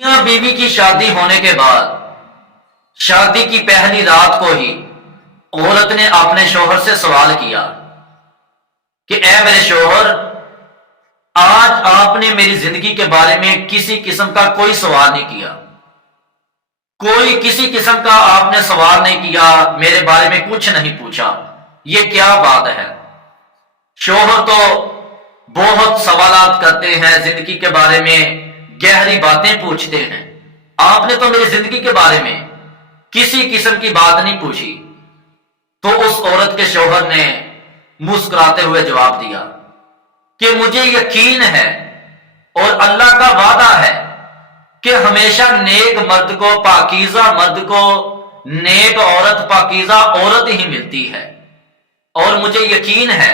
میاں بیوی کی شادی ہونے کے بعد شادی کی پہلی رات کو ہی عورت نے اپنے شوہر سے سوال کیا کہ اے میرے شوہر، آج آپ نے میری زندگی کے بارے میں کسی قسم کا کوئی سوال نہیں کیا، کوئی کسی قسم کا آپ نے سوال نہیں کیا، میرے بارے میں کچھ نہیں پوچھا، یہ کیا بات ہے؟ شوہر تو بہت سوالات کرتے ہیں، زندگی کے بارے میں گہری باتیں پوچھتے ہیں، آپ نے تو میری زندگی کے بارے میں کسی قسم کی بات نہیں پوچھی۔ تو اس عورت کے شوہر نے مسکراتے ہوئے جواب دیا کہ مجھے یقین ہے اور اللہ کا وعدہ ہے کہ ہمیشہ نیک مرد کو، پاکیزہ مرد کو نیک عورت، پاکیزہ عورت ہی ملتی ہے، اور مجھے یقین ہے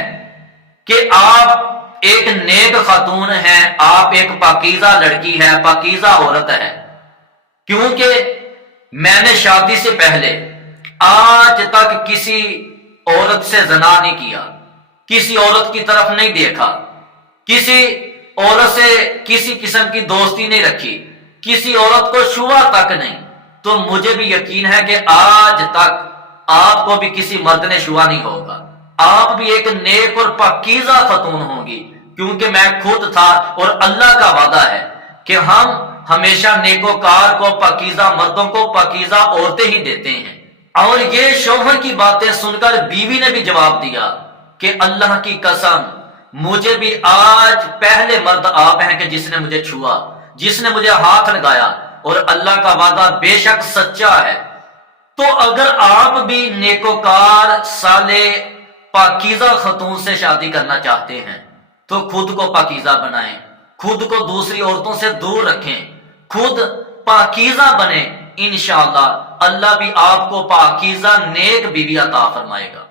کہ آپ ایک نیک خاتون ہیں، آپ ایک پاکیزہ لڑکی ہے، پاکیزہ عورت ہے، کیونکہ میں نے شادی سے پہلے آج تک کسی عورت سے زنا نہیں کیا، کسی عورت کی طرف نہیں دیکھا، کسی عورت سے کسی قسم کی دوستی نہیں رکھی، کسی عورت کو چھوا تک نہیں۔ تو مجھے بھی یقین ہے کہ آج تک آپ کو بھی کسی مرد نے چھوا نہیں ہوگا، آپ بھی ایک نیک اور پاکیزہ خاتون ہوں گی، کیونکہ میں خود تھا، اور اللہ کا وعدہ ہے کہ ہم ہمیشہ نیکوکار کو، پاکیزہ مردوں کو پاکیزہ عورتیں ہی دیتے ہیں۔ اور یہ شوہر کی باتیں سن کر بیوی نے بھی جواب دیا کہ اللہ کی قسم، مجھے بھی آج پہلے مرد آپ ہیں کہ جس نے مجھے چھوا، جس نے مجھے ہاتھ لگایا، اور اللہ کا وعدہ بے شک سچا ہے۔ تو اگر آپ بھی نیکوکار، صالح، پاکیزہ خاتون سے شادی کرنا چاہتے ہیں تو خود کو پاکیزہ بنائیں، خود کو دوسری عورتوں سے دور رکھیں، خود پاکیزہ بنیں، انشاءاللہ اللہ بھی آپ کو پاکیزہ نیک بیوی عطا فرمائے گا۔